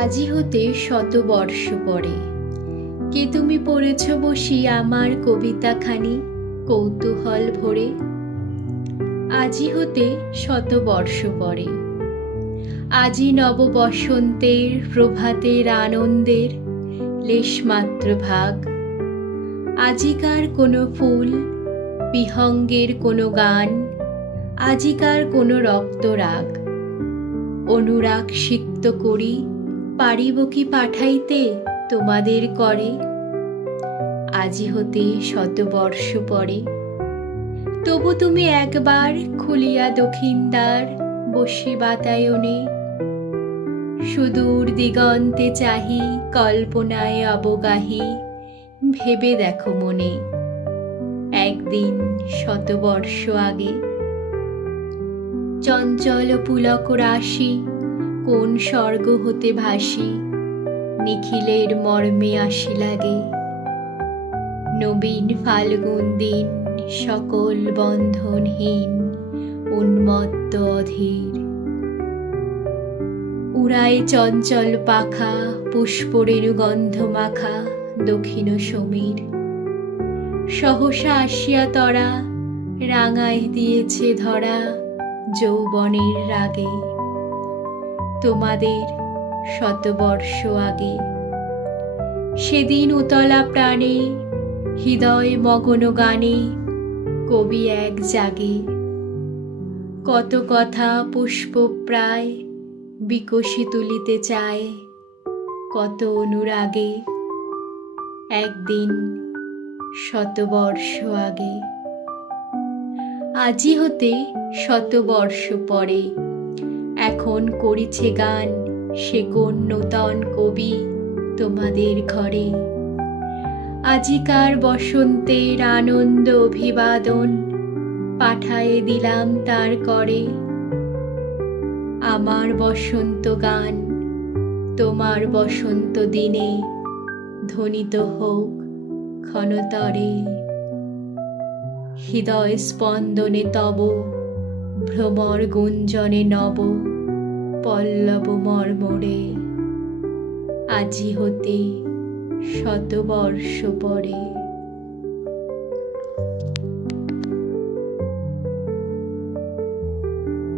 আজি হতে ১০০ বর্ষ পরে কে তুমি পড়েছ বসি আমার কবিতাখানি কৌতূহল ভরে। আজি হতে ১০০ বর্ষ পরে আজি নব বসন্তের প্রভাতের আনন্দের লেশমাত্র ভাগ। আজিকার কোনো ফুল বিহঙ্গের কোনো গান, আজিকার কোনো রক্তরাগ। অনুরাগ সিক্ত করি পারিব কি পাঠাইতে তোমাদের করে। আজি হতে ১০০ বর্ষ পরে তবু তুমি একবার খুলিয়া দক্ষিণ দ্বার বসে বাতায়নে। সুদূর দিগন্তে চাহি কল্পনায় অবগাহী ভেবে দেখো মনে একদিন ১০০ বর্ষ আগে। চঞ্চল পুলক রাশি কোন স্বর্গ হতে ভাসি নিখিলের মর্মে আসি লাগে। নবীন ফাল্গুন দিন সকল বন্ধনহীন উন্মত্ত অধীর। উড়ায় চঞ্চল পাখা পুষ্পরেণু গন্ধ মাখা দক্ষিণ সমীর। সহসা আসিয়া তরা রাঙায় দিয়েছে ধরা যৌবনের রাগে। তোমাদের ১০০ বর্ষ আগে সেদিন উতলা প্রাণে হৃদয় মগন গানে কবি এক জাগে। কত কথা পুষ্প প্রায় বিকশি তুলিতে চায় কত অনুরাগে একদিন ১০০ বর্ষ আগে। আজি হতে ১০০ বর্ষ পরে এখন করিছে গান সে কোন নূতন কবি তোমাদের ঘরে। আজিকার বসন্তের আনন্দ অভিবাদন পাঠায়ে দিলাম তার করে। আমার বসন্ত গান তোমার বসন্ত দিনে ধ্বনিত হোক ক্ষণতরে। হৃদয় স্পন্দনে তব ভ্রমর গুঞ্জনে নব পল্লব মর্মরে। আজি হতে ১০০ বর্ষ পরে।